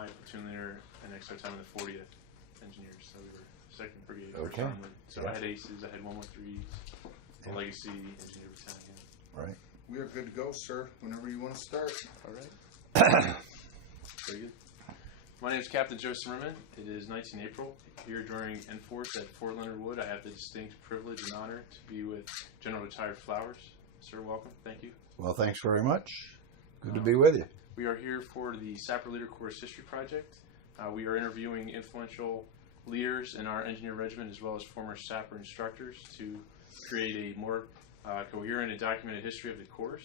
my platoon leader, and next time in the 40th Engineers. So we were 2nd Brigade. Okay. So I had aces, I had 113s, a Legacy Engineer Battalion. Right. We are good to go, sir, whenever you want to start. All right. Very good. My name is Captain Joe Cymerman. It is 19 April. Here during Enforce at Fort Leonard Wood, I have the distinct privilege and honor to be with General Retired Flowers. Sir, welcome. Thank you. Well, thanks very much. Good to be with you. We are here for the Sapper Leader Course History Project. We are interviewing influential leaders in our Engineer Regiment as well as former Sapper instructors to create a more coherent and documented history of the course.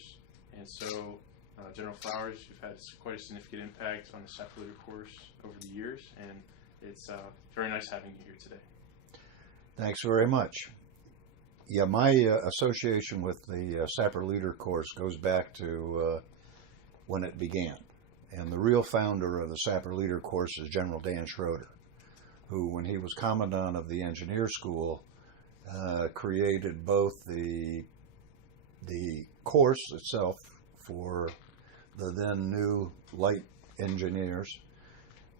And so, General Flowers, you've had quite a significant impact on the Sapper Leader Course over the years, and it's very nice having you here today. Thanks very much. Yeah, my association with the Sapper Leader Course goes back to when it began. And the real founder of the Sapper Leader Course is General Dan Schroeder, who, when he was Commandant of the Engineer School, created both the course itself for the then new light engineers,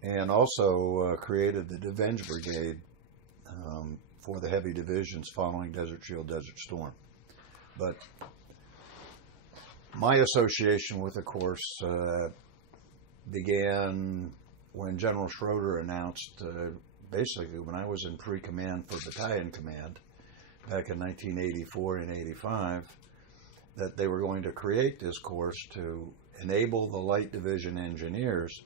and also created the Defense Brigade for the heavy divisions following Desert Shield, Desert Storm. But my association with the course began when General Schroeder announced, basically when I was in pre-command for battalion command back in 1984 and 85, that they were going to create this course to enable the light division engineers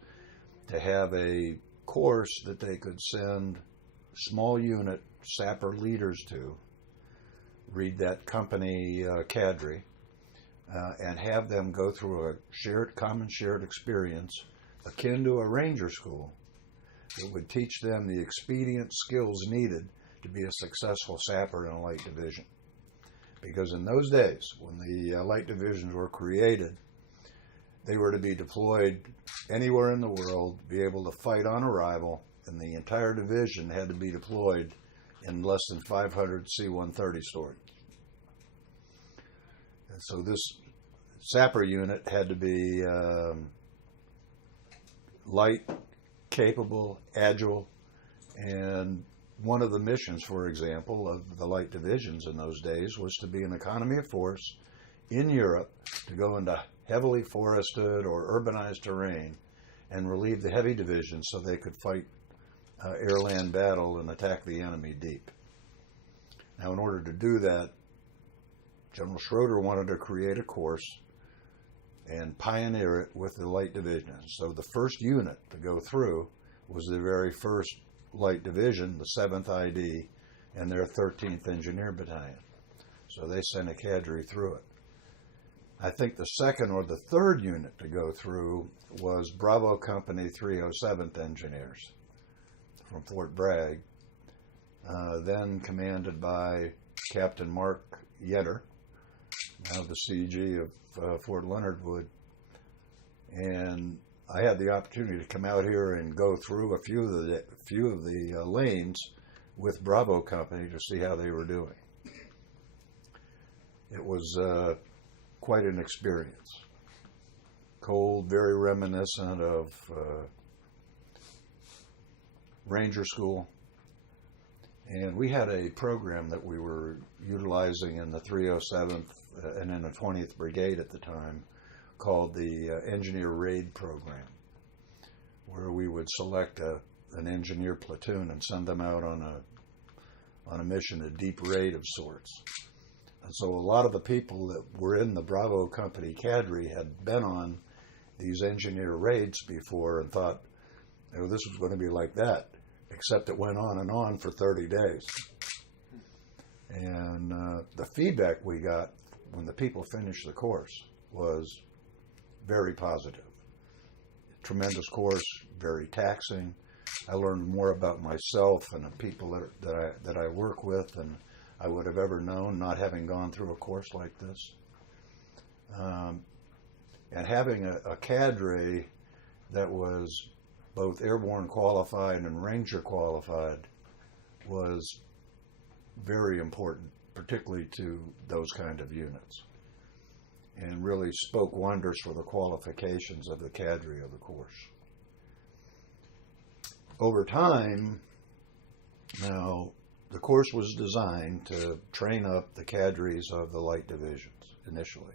to have a course that they could send small unit sapper leaders to, read that company cadre, and have them go through a common shared experience akin to a ranger school that would teach them the expedient skills needed to be a successful sapper in a light division. Because in those days, when the light divisions were created, they were to be deployed anywhere in the world, be able to fight on arrival, and the entire division had to be deployed in less than 500 C-130 storage. And so this sapper unit had to be light, capable, agile, and one of the missions, for example, of the light divisions in those days was to be an economy of force in Europe to go into heavily forested or urbanized terrain and relieve the heavy divisions so they could fight air-land battle and attack the enemy deep. Now, in order to do that, General Schroeder wanted to create a course and pioneer it with the light division. So the first unit to go through was the very first light division, the 7th ID, and their 13th Engineer Battalion. So they sent a cadre through it. I think the second or the third unit to go through was Bravo Company 307th Engineers from Fort Bragg, then commanded by Captain Mark Yetter, now the CG of Fort Leonard Wood. And I had the opportunity to come out here and go through a few of the lanes with Bravo Company to see how they were doing. It was quite an experience. Cold, very reminiscent of Ranger School. And we had a program that we were utilizing in the 307th and in the 20th Brigade at the time called the Engineer Raid Program, where we would select an engineer platoon and send them out on a mission, a deep raid of sorts. And so a lot of the people that were in the Bravo Company cadre had been on these engineer raids before and thought, oh, this was going to be like that, except it went on and on for 30 days. And the feedback we got when the people finished the course was very positive. Tremendous course, very taxing. I learned more about myself and the people that I work with than I would have ever known, not having gone through a course like this. And having a cadre that was both airborne qualified and Ranger qualified was very important, particularly to those kind of units, and really spoke wonders for the qualifications of the cadre of the course. over time, now, the course was designed to train up the cadres of the light divisions initially.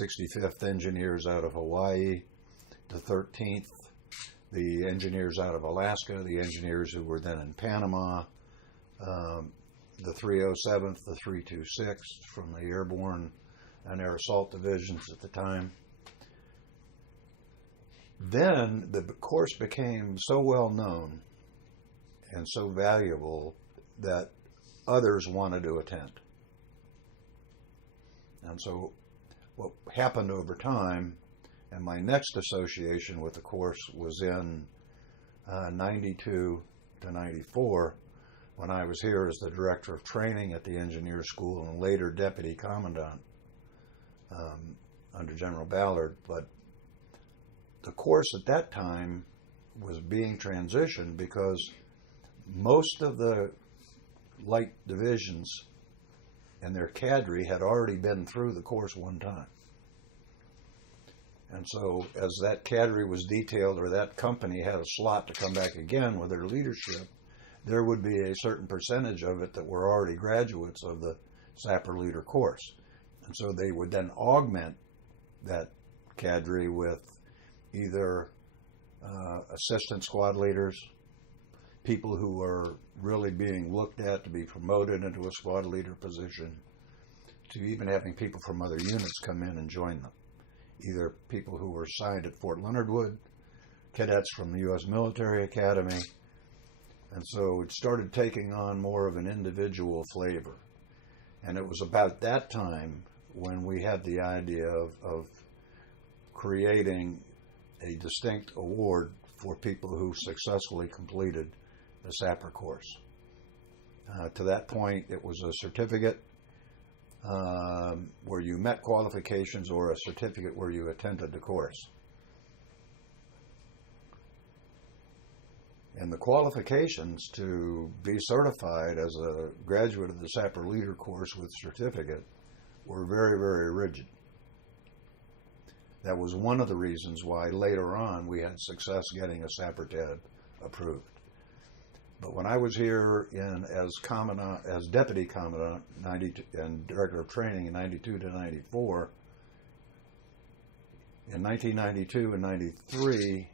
65th Engineers out of Hawaii, the 13th, the engineers out of Alaska, the engineers who were then in Panama, the 307th, the 326th from the airborne and air assault divisions at the time. Then the course became so well known and so valuable that others wanted to attend. And so what happened over time, and my next association with the course was in 92 to 94, when I was here as the director of training at the engineer school and later deputy commandant under General Ballard. But the course at that time was being transitioned because most of the light divisions and their cadre had already been through the course one time. And so as that cadre was detailed or that company had a slot to come back again with their leadership, there would be a certain percentage of it that were already graduates of the Sapper Leader Course. And so they would then augment that cadre with either assistant squad leaders, people who are really being looked at to be promoted into a squad leader position, to even having people from other units come in and join them. Either people who were assigned at Fort Leonard Wood, cadets from the U.S. Military Academy, and so it started taking on more of an individual flavor. And it was about that time when we had the idea of creating a distinct award for people who successfully completed the Sapper course. To that point, it was a certificate where you met qualifications or a certificate where you attended the course. And the qualifications to be certified as a graduate of the Sapper Leader Course with certificate were very, very rigid. That was one of the reasons why later on we had success getting a Sapper TED approved. But when I was here as deputy commandant and director of training in 92 to 94, in 1992 and 93,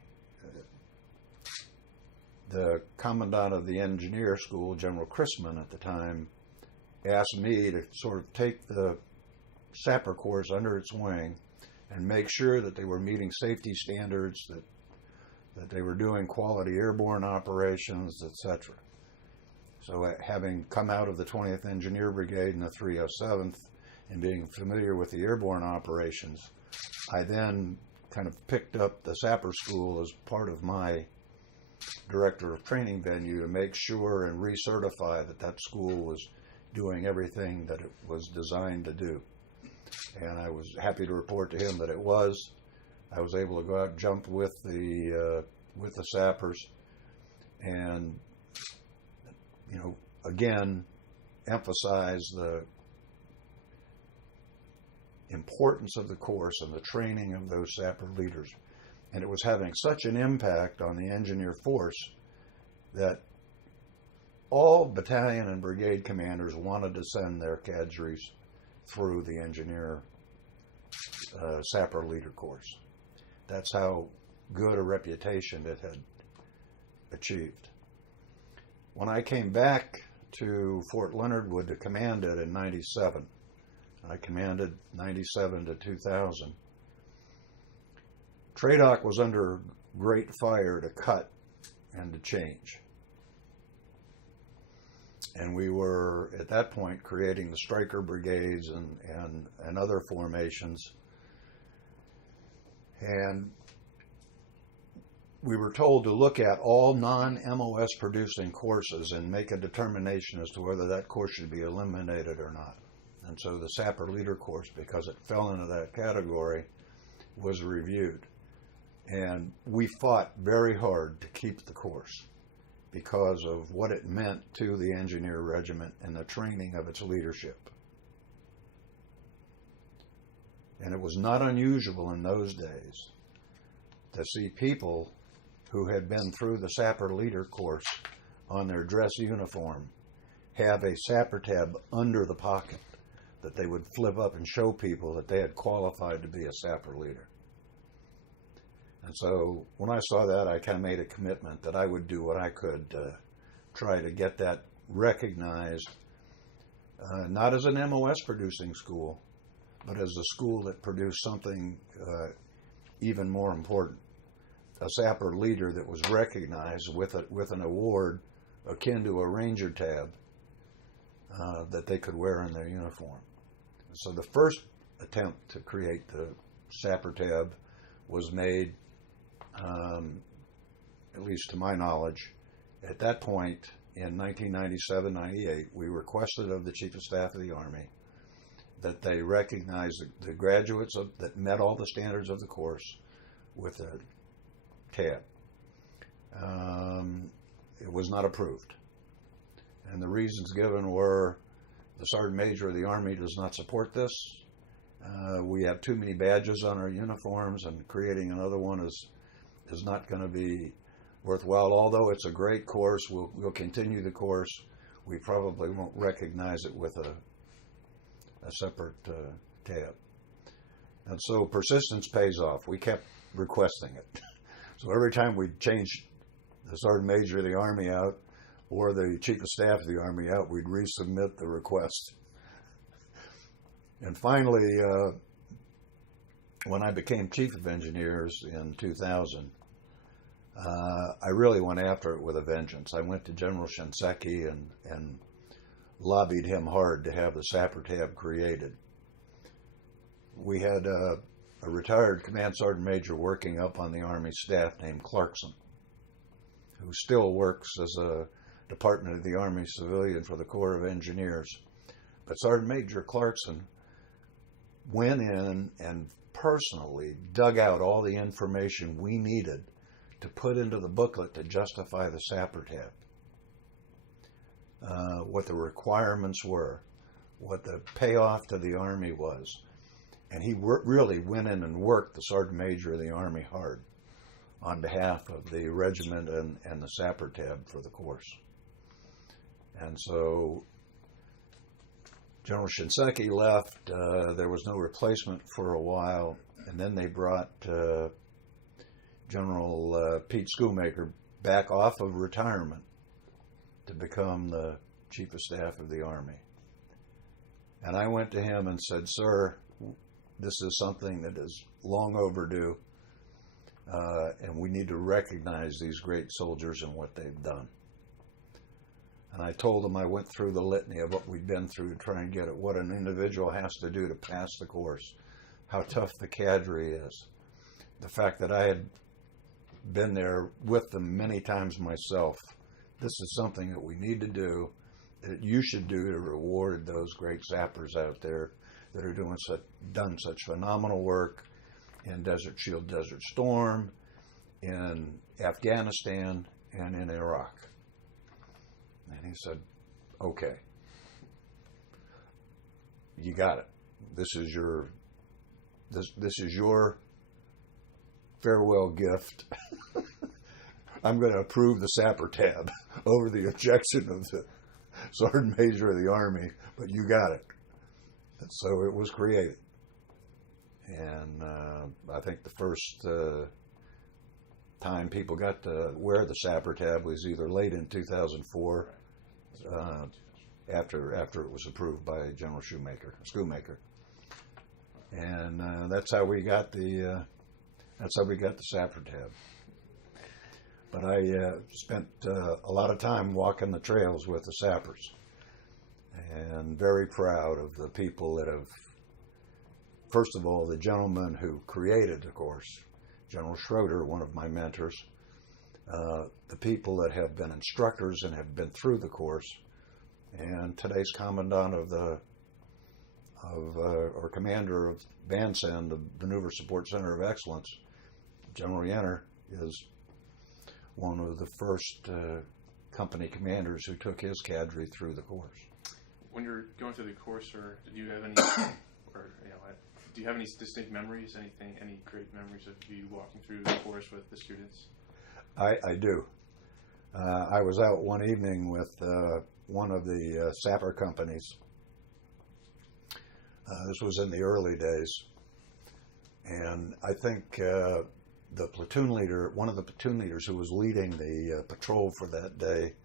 the commandant of the engineer school, General Chrisman at the time, asked me to sort of take the Sapper course under its wing and make sure that they were meeting safety standards, that they were doing quality airborne operations, etc. So having come out of the 20th Engineer Brigade and the 307th and being familiar with the airborne operations, I then kind of picked up the Sapper School as part of my director of training venue to make sure and recertify that school was doing everything that it was designed to do. And I was happy to report to him that it was. I was able to go out and jump with the sappers and, again, emphasize the importance of the course and the training of those sapper leaders. And it was having such an impact on the engineer force that all battalion and brigade commanders wanted to send their cadres through the engineer Sapper Leader Course. That's how good a reputation it had achieved. When I came back to Fort Leonard Wood to command it in 97, I commanded 97 to 2000, TRADOC was under great fire to cut and to change. And we were, at that point, creating the striker brigades and other formations. And we were told to look at all non-MOS producing courses and make a determination as to whether that course should be eliminated or not. And so the Sapper Leader Course, because it fell into that category, was reviewed. And we fought very hard to keep the course because of what it meant to the Engineer Regiment and the training of its leadership. And it was not unusual in those days to see people who had been through the Sapper Leader Course on their dress uniform have a Sapper tab under the pocket that they would flip up and show people that they had qualified to be a Sapper leader. And so when I saw that, I kind of made a commitment that I would do what I could to try to get that recognized, not as an MOS producing school, but as a school that produced something even more important, a Sapper leader that was recognized with an award akin to a Ranger tab that they could wear in their uniform. So the first attempt to create the Sapper tab was made, at least to my knowledge, at that point in 1997-98, we requested of the Chief of Staff of the Army that they recognize the graduates that met all the standards of the course with a tab. It was not approved. And the reasons given were the Sergeant Major of the Army does not support this. We have too many badges on our uniforms, and creating another one is not going to be worthwhile. Although it's a great course, we'll continue the course. We probably won't recognize it with a separate tab. And so persistence pays off. We kept requesting it. So every time we changed the Sergeant Major of the Army out or the Chief of Staff of the Army out, we'd resubmit the request. And finally, when I became Chief of Engineers in 2000, I really went after it with a vengeance. I went to General Shinseki and lobbied him hard to have the Sapper tab created. We had a retired Command Sergeant Major working up on the Army staff named Clarkson, who still works as a Department of the Army civilian for the Corps of Engineers. But Sergeant Major Clarkson went in and personally dug out all the information we needed to put into the booklet to justify the Sapper tab. What the requirements were, what the payoff to the Army was. And he really went in and worked the Sergeant Major of the Army hard on behalf of the regiment and the Sapper tab for the course. And so General Shinseki left. There was no replacement for a while. And then they brought General Pete Schoolmaker back off of retirement to become the Chief of Staff of the Army. And I went to him and said, "Sir, this is something that is long overdue, and we need to recognize these great soldiers and what they've done." And I told him I went through the litany of what we'd been through to try and get at what an individual has to do to pass the course, how tough the cadre is, the fact that I had been there with them many times myself. This is something that we need to do, that you should do to reward those great Sappers out there that are done such phenomenal work in Desert Shield, Desert Storm, in Afghanistan, and in Iraq. And he said, "Okay, you got it. This is your farewell gift. I'm going to approve the Sapper tab over the objection of the Sergeant Major of the Army, but you got it." And so it was created. And I think the first time people got to wear the Sapper tab was either late in 2004, after it was approved by General Schoolmaker. And that's how we got the Sapper tab. But I spent a lot of time walking the trails with the Sappers, and very proud of the people that have, first of all, the gentleman who created the course, General Schroeder, one of my mentors, the people that have been instructors and have been through the course, and today's commandant or commander of BANSEN, the Maneuver Support Center of Excellence, General Yenner, is one of the first company commanders who took his cadre through the course. When you're going through the course, or do you have any, do you have any distinct memories? Any great memories of you walking through the course with the students? I do. I was out one evening with one of the Sapper companies. This was in the early days. And I think the platoon leader, one of the platoon leaders who was leading the patrol for that day,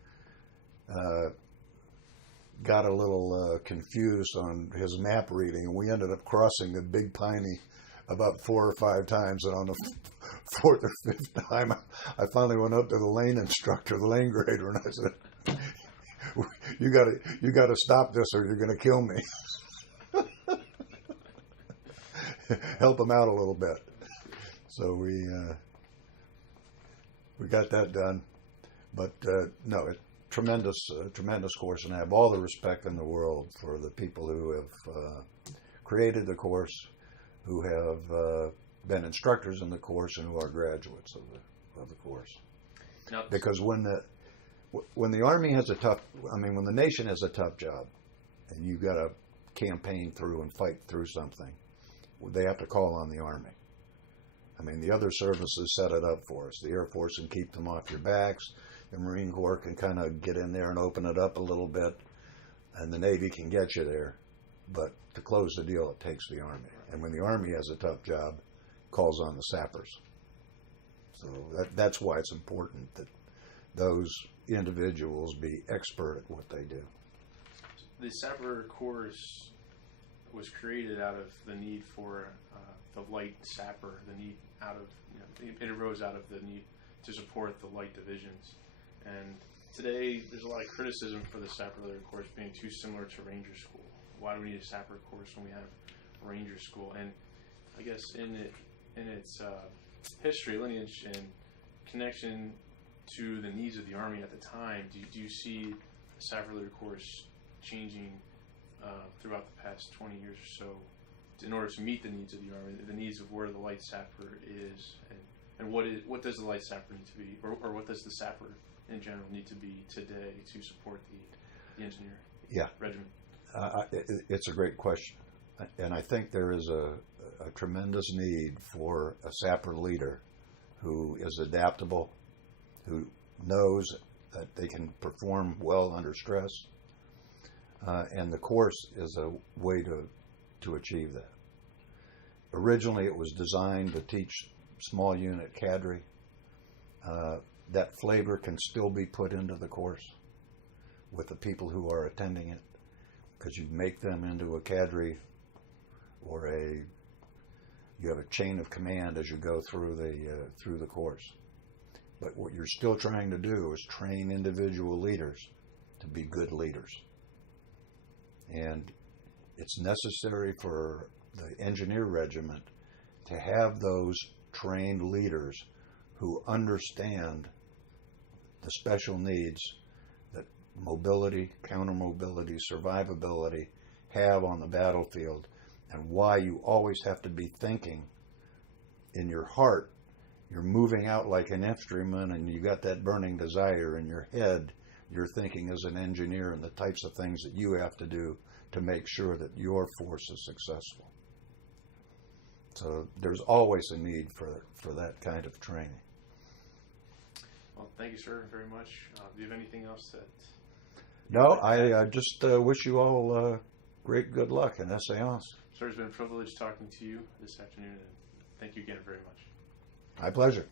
got a little confused on his map reading, and we ended up crossing the Big Piney about 4 or 5 times, and on the 4th or 5th time, I finally went up to the lane instructor, the lane grader, and I said, "You got to stop this, or you're going to kill me." Help him out a little bit. So we got that done, but no, it's tremendous course, and I have all the respect in the world for the people who have created the course, who have been instructors in the course, and who are graduates of the course. Now, because when the Army has when the nation has a tough job, and you've got to campaign through and fight through something, they have to call on the Army. I mean, the other services set it up for us. The Air Force can keep them off your backs. The Marine Corps can kind of get in there and open it up a little bit, and the Navy can get you there. But to close the deal, it takes the Army. And when the Army has a tough job, it calls on the sappers. So that's why it's important that those individuals be expert at what they do. The Sapper course was created out of the need for the light sapper, the need out of, it arose out of the need to support the light divisions. And today, there's a lot of criticism for the Sapper Leader Course being too similar to Ranger School. Why do we need a Sapper course when we have Ranger School? And I guess in its history, lineage, and connection to the needs of the Army at the time, do you see the Sapper Leader Course changing throughout the past 20 years or so in order to meet the needs of the Army, the needs of where the light sapper is, and what does the light sapper need to be, or what does the sapper in general need to be today to support the Engineer Regiment? It's a great question, and I think there is a tremendous need for a sapper leader who is adaptable, who knows that they can perform well under stress, and the course is a way to achieve that. Originally, it was designed to teach small unit cadre. That flavor can still be put into the course with the people who are attending it, because you make them into a cadre, or you have a chain of command as you go through the course. But what you're still trying to do is train individual leaders to be good leaders. And it's necessary for the Engineer Regiment to have those trained leaders who understand the special needs that mobility, counter-mobility, survivability have on the battlefield, and why you always have to be thinking in your heart. You're moving out like an infantryman, and you got that burning desire in your head. You're thinking as an engineer and the types of things that you have to do to make sure that your force is successful. So there's always a need for that kind of training. Well, thank you, sir, very much. Do you have anything else that... No, I just wish you all great good luck in SAOS. Sir, it's been a privilege talking to you this afternoon, and thank you again very much. My pleasure.